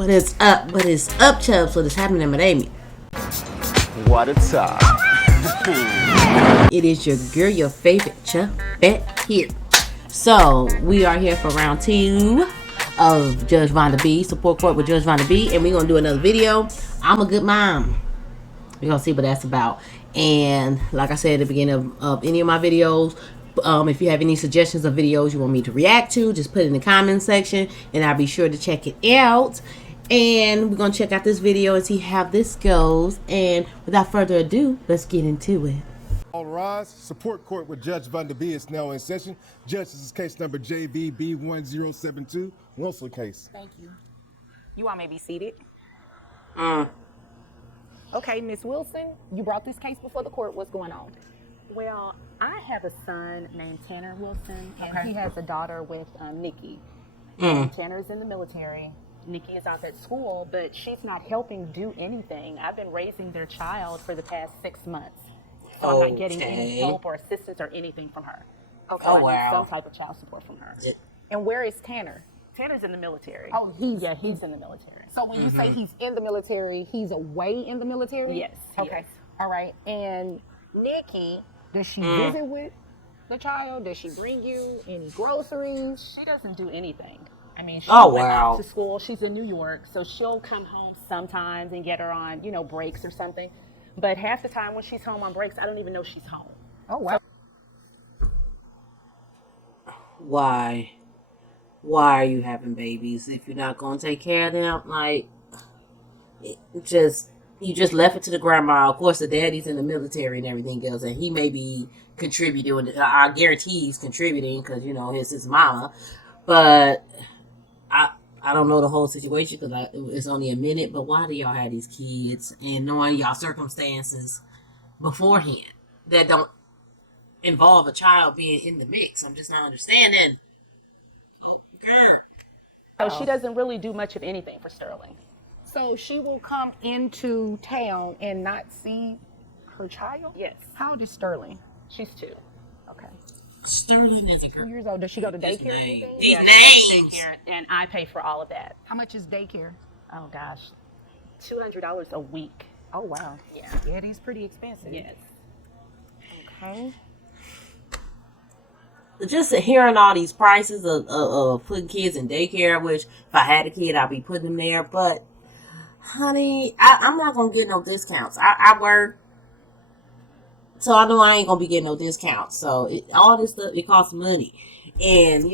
What is up? What is up, Chubbs? What is happening, with Amy? What a top. It is your girl, your favorite Chubbette here. So, we are here for round 2 of Judge Vonda B, support court with Judge Vonda B, and we're going to do another video. I'm a good mom. We're going to see what that's about. And like I said at the beginning of any of my videos, if you have any suggestions of videos you want me to react to, just put it in the comment section, and I'll be sure to check it out. And we're going to check out this video and see how this goes. And without further ado, let's get into it. All rise. Support court with Judge Vonda B is now in session. Judge, this is case number JVB1072 Russell case. Thank you. You all may be seated. Mm. Okay, Miss Wilson, you brought this case before the court. What's going on? Well, I have a son named Tanner Wilson, and Okay. he has a daughter with Nikki. Tanner's in the military. Nikki is out at school, but she's not helping do anything. I've been raising their child for the past 6 months. So I'm not getting any help or assistance or anything from her. Okay. So I need some type of child support from her. And where is Tanner? Tanner's in the military. Oh, he's in the military. So when you say he's in the military, he's away in the military? Yes, he Okay. is. All right. And Nikki, does she visit with the child? Does she bring you any groceries? She doesn't do anything. I mean, she Oh, went wow. out to school. She's in New York, so she'll come home sometimes and get her on, breaks or something. But half the time when she's home on breaks, I don't even know she's home. Oh, wow. Why? Why are you having babies if you're not going to take care of them? Like, you just left it to the grandma. Of course, the daddy's in the military and everything else, and he may be contributing. I guarantee he's contributing because, it's his mama. But I don't know the whole situation because it's only a minute. But why do y'all have these kids and knowing y'all circumstances beforehand that don't involve a child being in the mix? I'm just not understanding. Oh, girl. So she doesn't really do much of anything for Sterling. So she will come into town and not see her child? Yes. How old is Sterling? She's 2. Okay. Sterling is a 2 girl. years old. Does she go to His daycare or name. anything? These Yeah, she names. goes to daycare, and I pay for all of that. How much is daycare? Oh gosh, $200 a week. Oh, wow. Yeah. Yeah, these pretty expensive. Yes. Okay. Just hearing all these prices of putting kids in daycare, which if I had a kid, I'd be putting them there. But, honey, I'm not going to get no discounts. I work, so I know I ain't going to be getting no discounts. So, all this stuff, it costs money. And,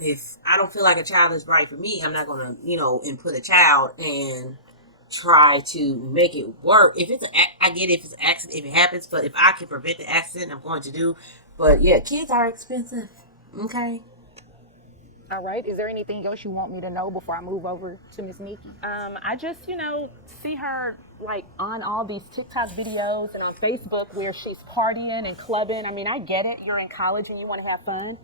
if I don't feel like a child is right for me, I'm not going to, input a child and try to make it work. If it's I get it if it's an accident, if it happens, but if I can prevent the accident, I'm going to do. But yeah, kids are expensive. Okay. All right. Is there anything else you want me to know before I move over to Miss Nikki? I just, see her like on all these TikTok videos and on Facebook where she's partying and clubbing. I mean, I get it. You're in college and you want to have fun.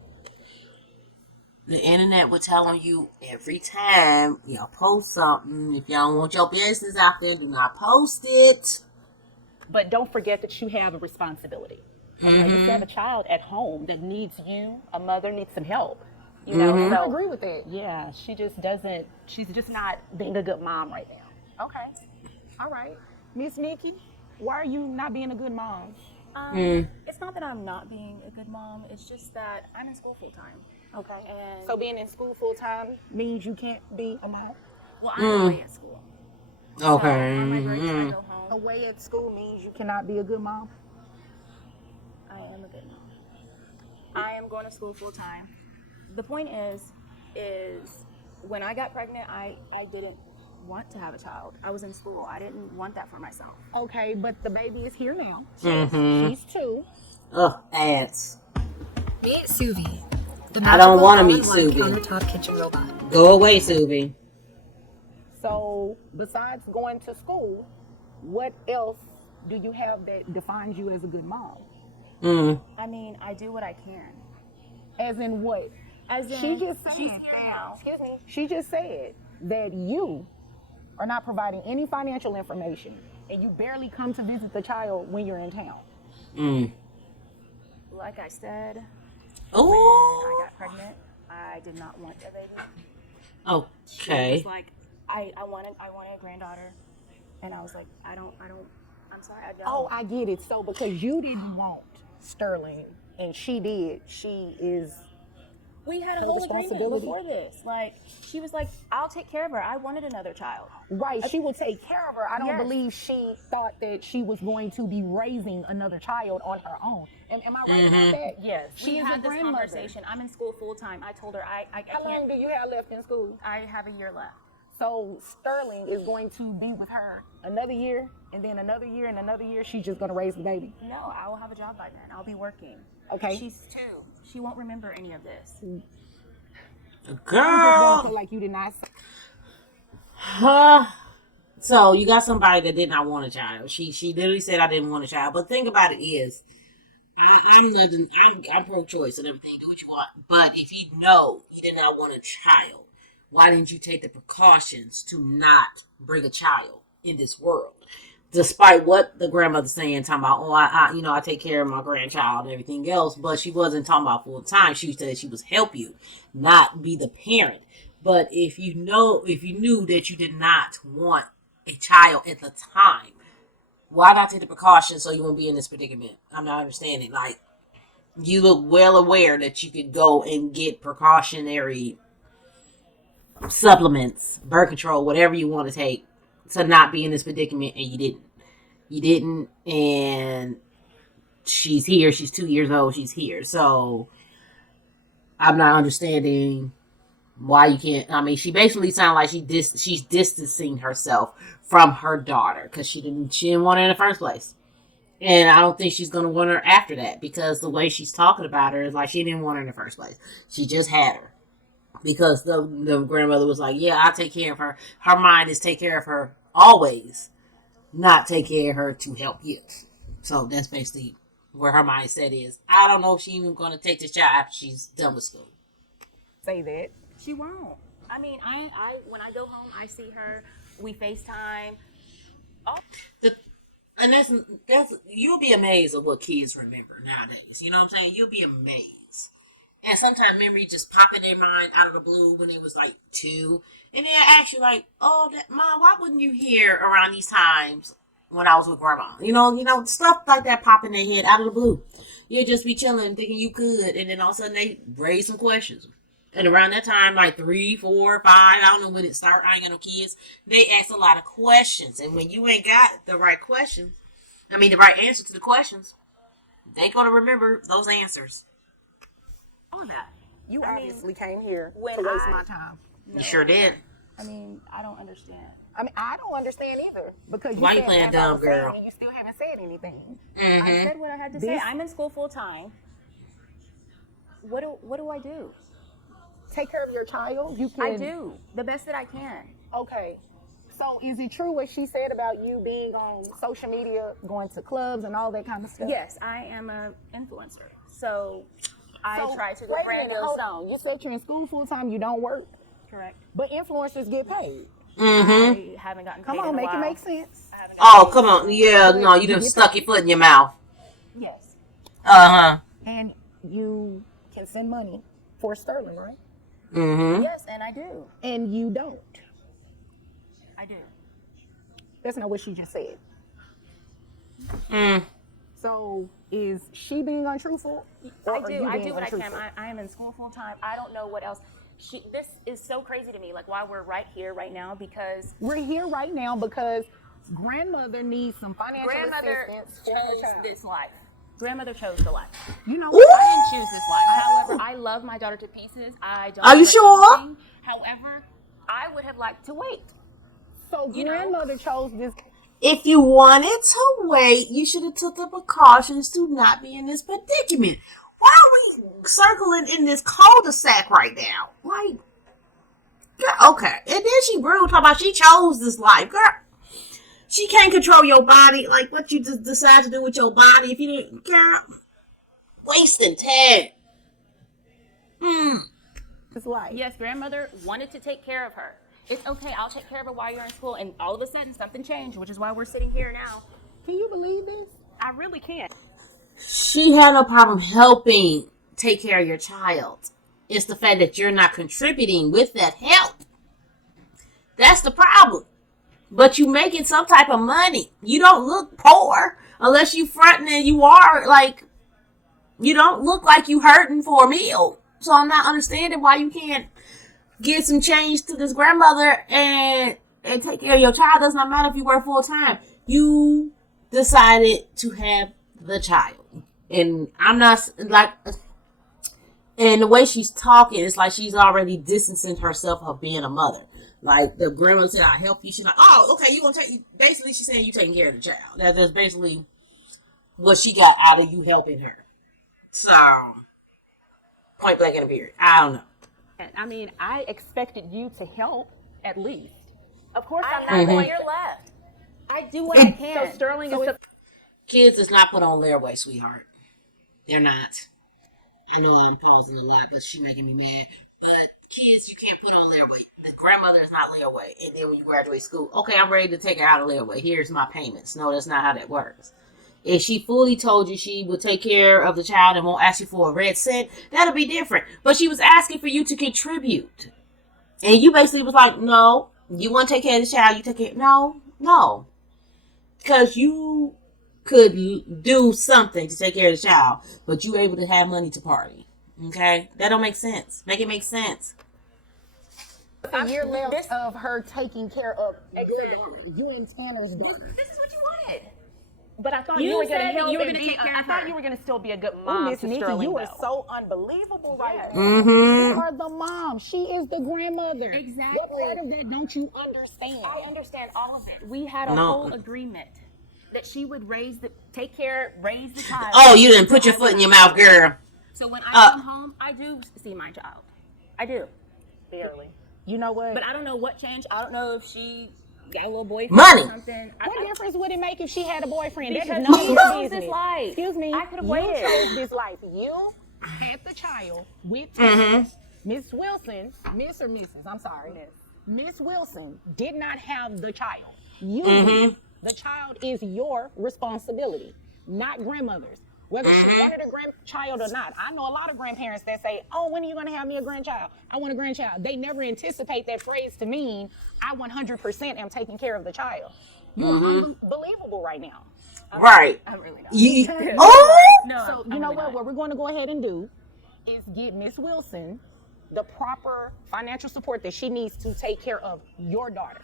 The internet will tell on you every time y'all post something. If y'all don't want your business out there, do not post it. But don't forget that you have a responsibility. You used to have a child at home that needs you. A mother needs some help. So I agree with that. yeah, she just doesn't. She's just not being a good mom right now. Okay. All right. Miss Nikki, why are you not being a good mom? It's not that I'm not being a good mom. It's just that I'm in school full time. Okay. And So being in school full time means you can't be a mom? well, I'm away at school. So Okay. on my breaks, I go home. Away at school means you cannot be a good mom? I am a good mom. I am going to school full time. The point is when I got pregnant, I didn't want to have a child. I was in school. I didn't want that for myself. Okay, but the baby is here now. She's 2. Ugh, ads. Meet Suvi, the I don't magical wanna meet all-in-one Suvi. countertop kitchen robot. Go away, Suvi. So besides going to school, what else do you have that defines you as a good mom? I mean, I do what I can. As in what? As in, She just said, she's here now. Excuse me. She just said that you are not providing any financial information and you barely come to visit the child when you're in town. Like I said, when Oh. I got pregnant, I did not want a baby. She Okay. was like, I wanted a granddaughter, and I was like, I'm sorry, I don't. Oh, I get it. So because you didn't want Sterling and she did, she is. We had a her whole agreement responsibility. before this. Like, she was like, I'll take care of her. I wanted another child. Right, she will take care of her. I don't Yes. believe she thought that she was going to be raising another child on her own. Am I right about that? Yes. She We is a had this grandmother. conversation. I'm in school full time. I told her I How long can't. do you have left in school? I have a year left. So Sterling is going to be with her another year, and then another year, and another year. She's just going to raise the baby. No, I will have a job by then. I'll be working. Okay. She's 2. She won't remember any of this. You just Girl. don't feel like you did not. So you got somebody that did not want a child. She literally said I didn't want a child. But the thing about it is, I'm pro-choice and everything. Do what you want. But if you know you did not want a child, why didn't you take the precautions to not bring a child in this world? Despite what the grandmother's saying, talking about, I take care of my grandchild and everything else, but she wasn't talking about full time. She said she was help you, not be the parent. But if you knew that you did not want a child at the time, why not take the precautions so you won't be in this predicament? I'm not understanding. Like, you look well aware that you could go and get precautionary supplements, birth control, whatever you want to take to not be in this predicament, and you didn't. You didn't, and she's here. She's 2 years old. She's here. So I'm not understanding why you can't. I mean, she basically sounded like she's distancing herself from her daughter because she didn't want her in the first place. And I don't think she's going to want her after that, because the way she's talking about her is like she didn't want her in the first place. She just had her. Because the grandmother was like, yeah, I'll take care of her. Her mind is take care of her always, not take care of her to help you. So that's basically where her mindset is. I don't know if she's even going to take this child after she's done with school. Say that. She won't. I mean, I when I go home, I see her. We FaceTime. And that's you'll be amazed at what kids remember nowadays. You know what I'm saying? You'll be amazed. And sometimes memory just pop in their mind out of the blue when it was like 2. And then ask you like, oh, Mom, why wouldn't you hear around these times when I was with Grandma? You know, stuff like that pop in their head out of the blue. You'll just be chilling thinking you could. And then all of a sudden they raise some questions. And around that time, like 3, 4, 5, I don't know when it started. I ain't got no kids. They ask a lot of questions. And when you ain't got the right questions, the right answer to the questions, they going to remember those answers. You obviously came here when to waste I- my time. You sure did. I mean, I don't understand. I mean, I don't understand either. Because Why you said, playing as I dumb, was saying, girl? and you still haven't said anything. Mm-hmm. I said what I had to say. This- I'm in school full time. What do I do? Take care of your child. You can. I do the best that I can. Okay. So is it true what she said about you being on social media, going to clubs and all that kind of stuff? Yes, I am an influencer. So I So, try to wait a brand minute, hold on. You said you're in school full time. You don't work, Correct. but influencers get paid. Mm-hmm. I haven't gotten paid Come on, in a make while. it make sense. I haven't gotten Oh, come on. Yeah, no, you done stuck your foot in your mouth. paid. Yes. Uh-huh. And you can send money for Sterling, right? Mm-hmm. Yes, and I do. And you don't. I do. That's not what she just said. Mm. So is she being untruthful? Or I are do. you I being do what I can. untruthful? I am in school full time. I don't know what else. This is so crazy to me. Like, why we're right here right now, because We're here right now because grandmother needs some financial grandmother assistance for her chose child. this life. Grandmother chose the life. You know, I didn't choose this life. However, I love my daughter to pieces. I don't. Are you regret sure? anything. However, I would have liked to wait. so you know. grandmother chose this. If you wanted to wait, you should have took the precautions to not be in this predicament. Why are we circling in this cul-de-sac right now? Like, girl, okay. And then she rude talking about she chose this life. Girl, she can't control your body. Like, what you just decide to do with your body. If you didn't, girl, wasting time. This life. Yes, grandmother wanted to take care of her. It's okay. I'll take care of her while you're in school. And all of a sudden, something changed, which is why we're sitting here now. Can you believe this? I really can't. She had no problem helping take care of your child. It's the fact that you're not contributing with that help. That's the problem. But you making some type of money. You don't look poor unless you fronting and you are like, you don't look like you hurting for a meal. So I'm not understanding why you can't get some change to this grandmother and take care of your child. Does not matter if you work full time. You decided to have the child. And I'm not like, and the way she's talking, it's like she's already distancing herself of being a mother. Like the grandmother said, "I'll help you." She's like, "Oh, okay, you gonna take?" Basically, she's saying you taking care of the child. That's basically what she got out of you helping her. So, point blank in a period. I don't know. I mean, I expected you to help at least. Of course, I'm I'm not not going. You're left. I do what I can. So Sterling is. Kids is not put on layaway, sweetheart. They're not. I know I'm pausing a lot, but she's making me mad. But kids, you can't put on layaway. The grandmother is not layaway. And then when you graduate school, okay, I'm ready to take her out of layaway. Here's my payments. No, that's not how that works. If she fully told you she would take care of the child and won't ask you for a red cent, that'll be different. But she was asking for you to contribute. And you basically was like, no, you want to take care of the child, you take care. No. Because you could do something to take care of the child, but you able to have money to party. Okay? That don't make sense. Make it make sense. A year left of her taking care of you and Tanner's daughter. This is what you wanted. But I thought You you were going to said help. you were and gonna be- take care I of thought her. you were going to still be a good Oh, mom Miss to Nikki, Sterling. you are though. so unbelievable right now. Mm-hmm. You are the mom. She is the grandmother. Exactly. What part of that don't you understand? I understand all of it. We had a No. whole agreement that she would raise the child. Oh, you didn't put your foot in your mouth, girl. So when I come home, I do see my child. I do. Barely. You know what? But I don't know what changed. I don't know if she got a little boyfriend Money. or something. What difference would it make if she had a boyfriend? That is Because none of she your chose business. this life. Excuse me. I could've You waited. chose this life. You had the child with Tanner. Miss Wilson, Miss or Mrs. I'm sorry. Miss Wilson did not have the child. You did. The child is your responsibility, not grandmother's. Whether she wanted a grandchild or not. I know a lot of grandparents that say, oh, when are you going to have me a grandchild? I want a grandchild. They never anticipate that phrase to mean I 100% am taking care of the child. You're unbelievable right now. Right. I'm really not. Oh! No. So you know what we're going to go ahead and do is get Miss Wilson the proper financial support that she needs to take care of your daughter.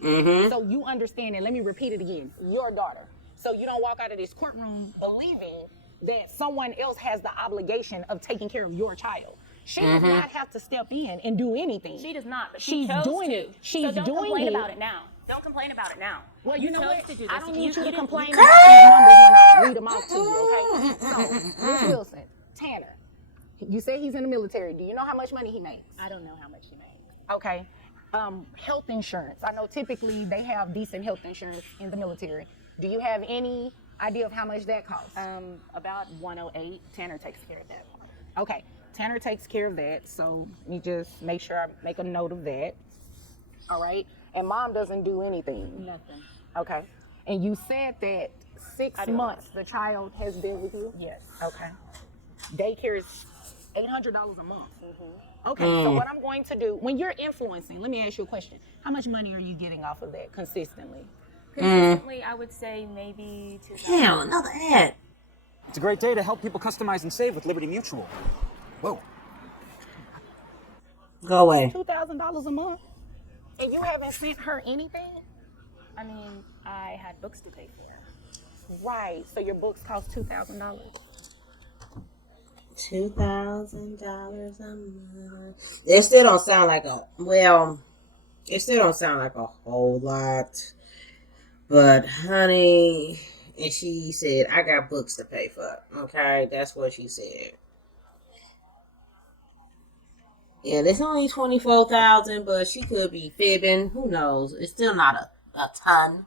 So you understand it. Let me repeat it again. Your daughter. So you don't walk out of this courtroom believing that someone else has the obligation of taking care of your child. She does not have to step in and do anything. She does not, but She's she chose doing to. it. She's so don't doing complain it. about it now. Don't complain about it now. Well, you know chose what? to do this. I don't need you to didn't- complain about these numbers when I read them out to you, okay? So, Miss Wilson, Tanner, you say he's in the military. Do you know how much money he makes? I don't know how much you make. Okay. Health insurance. I know typically they have decent health insurance in the military. Do you have any idea of how much that costs? About 108. Tanner takes care of that part. Okay. Tanner takes care of that, so let me just make sure I make a note of that. All right. And mom doesn't do anything. Nothing. Okay. And you said that 6 do. months the child has been with you? Yes. Okay. Daycare is $800 a month. Okay, so what I'm going to do, when you're influencing, let me ask you a question. How much money are you getting off of that consistently? Consistently, I would say maybe Damn, another ad. It's a great day to help people customize and save with Liberty Mutual. Whoa. Go away. $2,000 a month? And you haven't sent her anything? I mean, I had books to pay for. Right, so your books cost $2,000. $2,000 a month. It still don't sound like it still don't sound like a whole lot. But honey, and she said, I got books to pay for. Okay, that's what she said. Yeah, it's only 24,000, but she could be fibbing. Who knows? It's still not a ton,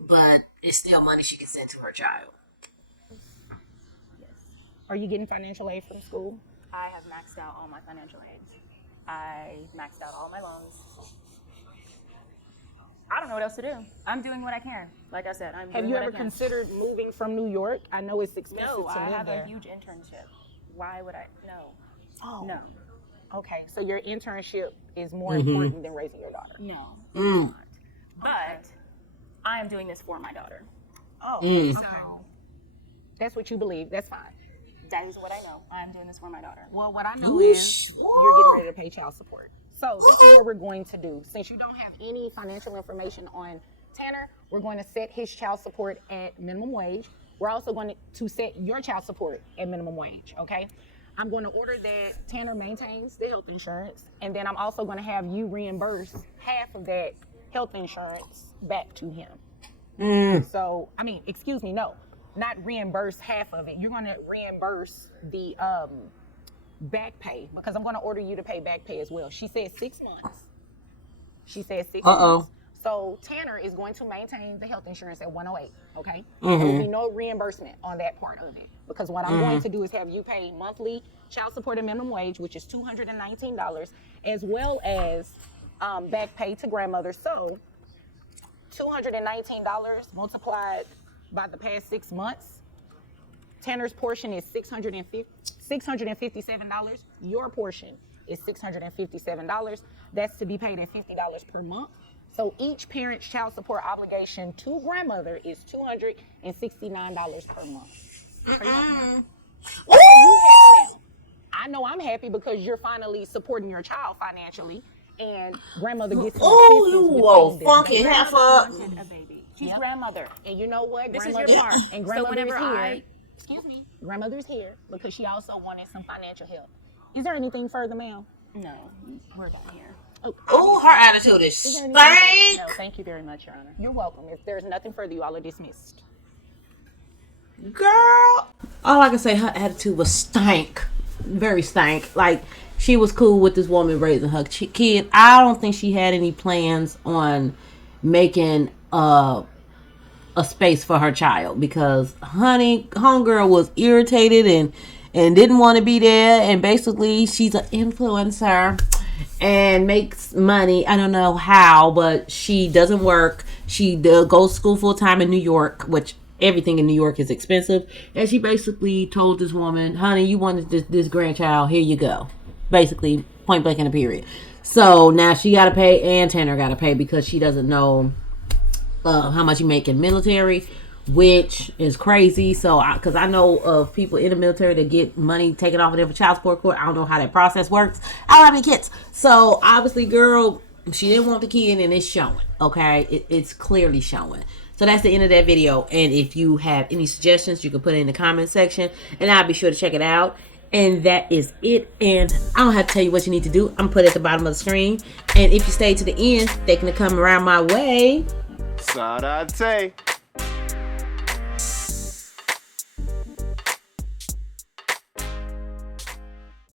but it's still money she can send to her child. Are you getting financial aid from school? I have maxed out all my financial aids. I maxed out all my loans. I don't know what else to do. I'm doing what I can. Like I said, I'm Have doing you what ever I can. considered moving from New York? I know it's expensive No, to I live have there. a huge internship. Why would I? No. Oh. No. Okay, so your internship is more important than raising your daughter. No, it's not. But I am doing this for my daughter. Okay. That's what you believe. That's fine. That is what I know. I'm doing this for my daughter. Well, what I know is you're getting ready to pay child support. So this is what we're going to do. Since you don't have any financial information on Tanner, we're going to set his child support at minimum wage. We're also going to set your child support at minimum wage, okay? I'm going to order that Tanner maintains the health insurance, and then I'm also going to have you reimburse half of that health insurance back to him. So, I mean, excuse me, no, not reimburse half of it. You're going to reimburse the back pay, because I'm going to order you to pay back pay as well. She said 6 months. She said 6 months. So Tanner is going to maintain the health insurance at 108, okay? There will be no reimbursement on that part of it, because what I'm going to do is have you pay monthly child support and minimum wage, which is $219, as well as back pay to grandmother. So $219 multiplied by the past 6 months, Tanner's portion is $657. Your portion is $657. That's to be paid at $50 per month. So each parent's child support obligation to grandmother is $269 per month. Are you happy now? I know I'm happy because you're finally supporting your child financially, and grandmother gets some assistance with funky half up. A baby. She's grandmother, and you know what? This is your part. And So grandmother whenever is here. I- Excuse me. Grandmother's here because she also wanted some financial help. Is there anything further, ma'am? No, we're done here. Oh, her attitude is stank. No, thank you very much, Your Honor. You're welcome. If there's nothing further, you all are dismissed. Girl, all I can say, her attitude was stank. Very stank. Like, she was cool with this woman raising her kid. I don't think she had any plans on making a space for her child, because homegirl was irritated and didn't want to be there, and basically she's an influencer and makes money. I don't know how, but she doesn't work. She goes to school full time in New York, which everything in New York is expensive. And she basically told this woman, honey, you wanted this grandchild, here you go. Basically, point blank in a period. So now she got to pay, and Tanner got to pay, because she doesn't know how much you make in military, which is crazy. So, because I know of people in the military that get money taken off of them for child support court. I don't know how that process works. I don't have any kids. So, obviously, girl, she didn't want the kid, and it's showing. Okay? It's clearly showing. So, that's the end of that video. And if you have any suggestions, you can put it in the comment section, and I'll be sure to check it out. And that is it. And I don't have to tell you what you need to do. I'm going to put it at the bottom of the screen. And if you stay to the end, they can come around my way. Sarate.